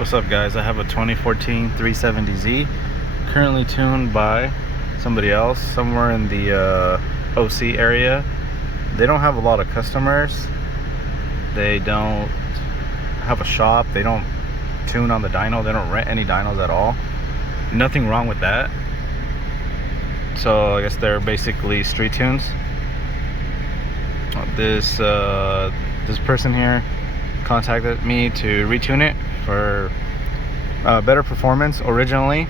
What's up, guys? I have a 2014 370Z currently tuned by somebody else somewhere in the OC area. They don't have a lot of customers. They don't have a shop. They don't tune on the dyno. They don't rent any dynos at all. Nothing wrong with that. So I guess they're basically street tunes. This person here contacted me to retune it for better performance originally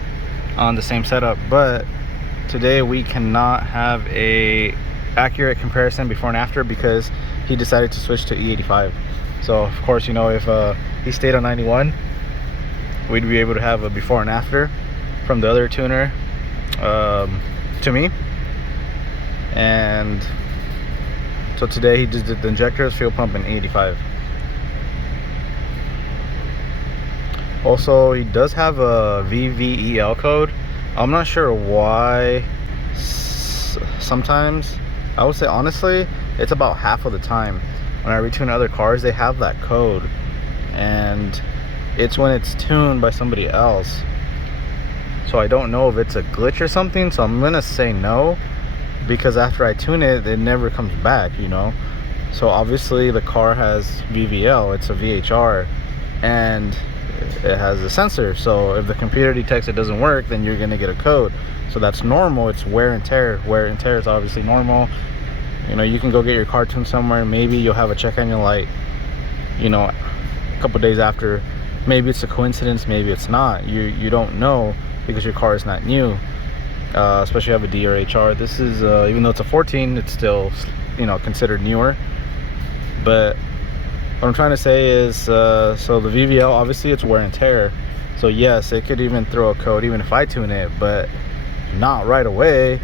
on the same setup, but today we cannot have a accurate comparison before and after because he decided to switch to E85. So of course, you know, if he stayed on 91, we'd be able to have a before and after from the other tuner to me. And so today he just did the injectors, fuel pump, and 85. Also, he does have a VVEL code. I'm not sure why. Sometimes, I would say honestly, it's about half of the time when I retune other cars, they have that code, and it's when it's tuned by somebody else. So I don't know if it's a glitch or something, so I'm gonna say no, because after I tune it, it never comes back, you know. So obviously the car has VVL, it's a VHR, and it has a sensor. So if the computer detects it doesn't work, then you're gonna get a code. So that's normal. It's wear and tear. Wear and tear is obviously normal. You know, you can go get your car tuned somewhere, maybe you'll have a check engine light, you know, a couple days after. Maybe it's a coincidence, maybe it's not. You don't know because your car is not new. Especially if you have a D or HR. This is even though it's a 14, it's still, you know, considered newer. But what I'm trying to say is, so the VVL, obviously it's wear and tear. So yes, it could even throw a code even if I tune it, but not right away.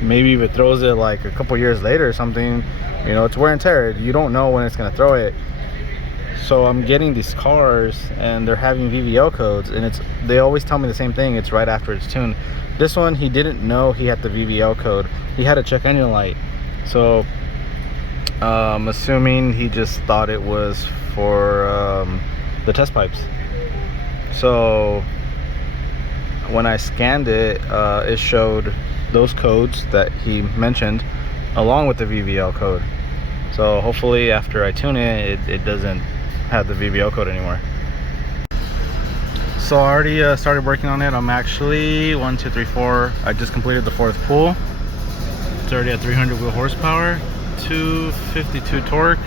Maybe if it throws it like a couple years later or something, you know, it's wear and tear. You don't know when it's gonna throw it. So I'm getting these cars and they're having VVL codes, and they always tell me the same thing, it's right after it's tuned. This one, he didn't know he had the VVL code. He had a check engine light. So I'm assuming he just thought it was for the test pipes. So when I scanned it, it showed those codes that he mentioned along with the VVL code. So hopefully after I tune it, it doesn't have the VVL code anymore. So I already started working on it. I'm actually 1, 2, 3, 4. I just completed the 4th pull. It's already at 300 wheel horsepower, 252 torque.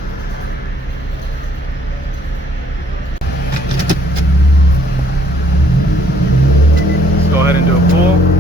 Let's go ahead and do a pull.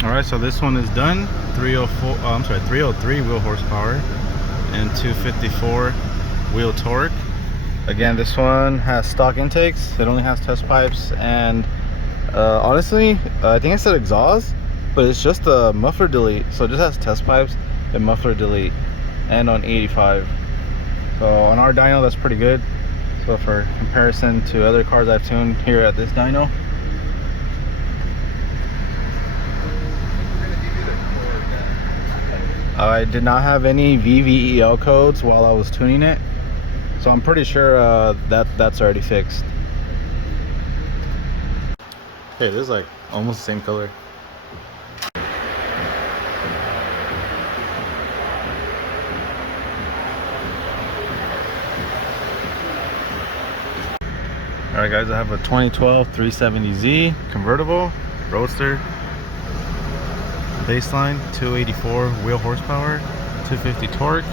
Alright, so this one is done. 303 wheel horsepower and 254 wheel torque. Again, this one has stock intakes. It only has test pipes, and honestly, I think I said exhaust, but it's just a muffler delete. So it just has test pipes and muffler delete, and on 85. So on our dyno, that's pretty good. So for comparison to other cars I've tuned here at this dyno, I did not have any VVEL codes while I was tuning it, so I'm pretty sure that's already fixed. Hey, this is like almost the same color. Alright guys, I have a 2012 370Z convertible roadster. Baseline 284 wheel horsepower, 250 torque.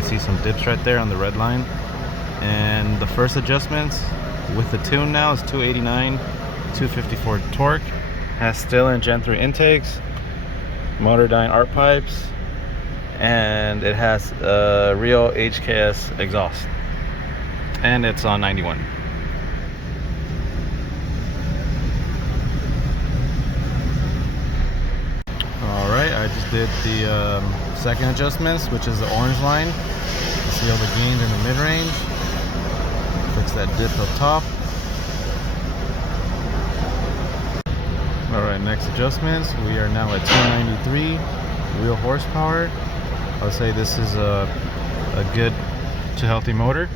can see some dips right there on the red line. And the first adjustments with the tune now is 289, 254 torque. Has Stillen Gen 3 intakes, Motordyne arc pipes, and it has a real HKS exhaust. And it's on 91. Alright, I just did the second adjustments, which is the orange line. You see all the gains in the mid-range. Fix that dip up top. Alright, next adjustments. We are now at 293 wheel horsepower. I'll say this is a good to healthy motor.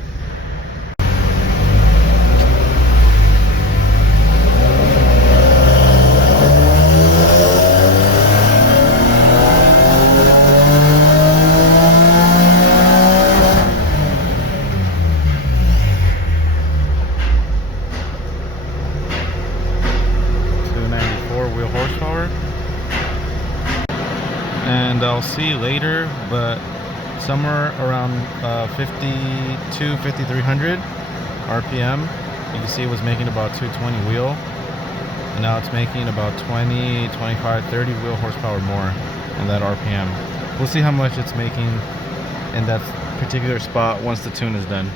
Wheel horsepower, and I'll see later, but somewhere around 5300 RPM. You can see it was making about 220 wheel, and now it's making about 20, 25, 30 wheel horsepower more in that RPM. We'll see how much it's making in that particular spot once the tune is done.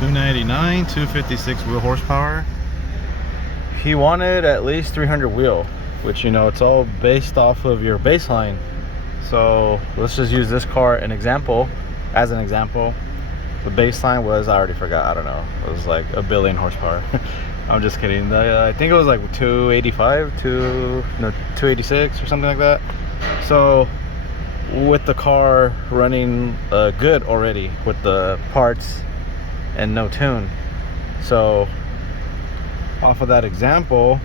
$299, 256 wheel horsepower. He wanted at least 300 wheel, which, you know, it's all based off of your baseline. So let's just use this car as an example. The baseline was, I already forgot, I don't know, it was like 1 billion horsepower. I'm just kidding. I think it was like 285 286 or something like that. So with the car running good already with the parts and no tune, so off of that example,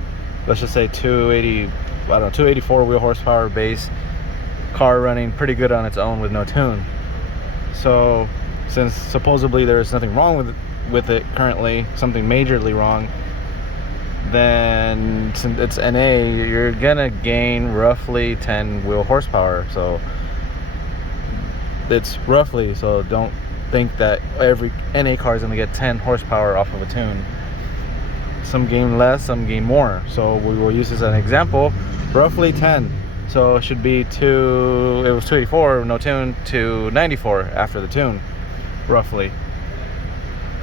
let's just say 284 wheel horsepower base car running pretty good on its own with no tune. So since supposedly there's nothing wrong with it currently, something majorly wrong, then since it's NA, you're gonna gain roughly 10 wheel horsepower. So it's roughly, so don't think that every NA car is going to get 10 horsepower off of a tune. Some gain less, some gain more. So we will use this as an example, roughly 10. So it should be it was 284 no tune to 94 after the tune, roughly.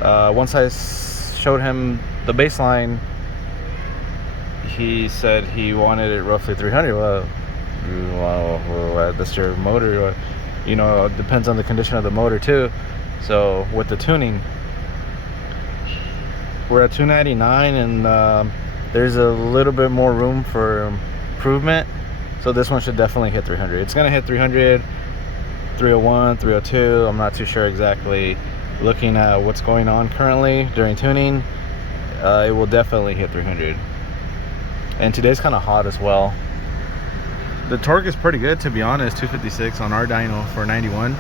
Once I showed him the baseline, he said he wanted it roughly 300. Well, that's your motor. You know, it depends on the condition of the motor too. So with the tuning, we're at 299, and there's a little bit more room for improvement. So this one should definitely hit 300. It's gonna hit 300, 301, 302. I'm not too sure exactly. Looking at what's going on currently during tuning, it will definitely hit 300. And today's kind of hot as well. The torque is pretty good, to be honest. 256 on our dyno for 91.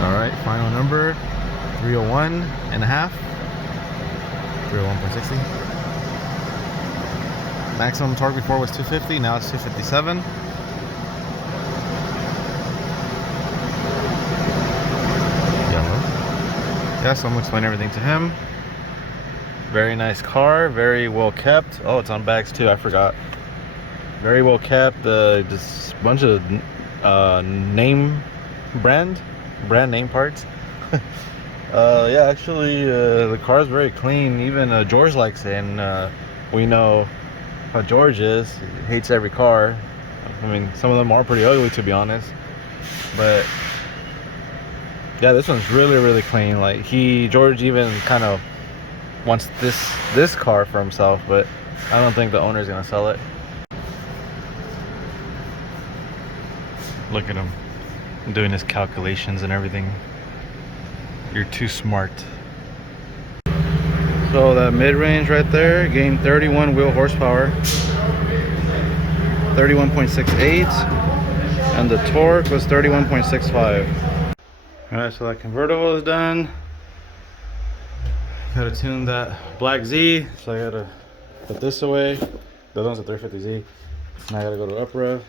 Alright, final number 301 and a half. 301.60. Maximum torque before was 250, now it's 257. Yeah, so I'm gonna explain everything to him. Very nice car, very well kept. Oh, it's on bags too, I forgot. Very well kept. Just a bunch of brand name parts. Yeah, actually the car is very clean. Even George likes it, and we know how George is. He hates every car. I mean, some of them are pretty ugly, to be honest, but yeah, this one's really clean. Like George even kind of wants this car for himself, but I don't think the owner's gonna sell it. Look at him doing his calculations and everything. You're too smart. So that mid-range right there gained 31 wheel horsepower, 31.68, and the torque was 31.65. Alright, so that convertible is done. Gotta tune that black Z, so I gotta put this away. The one's a 350Z. And I gotta go to up rev.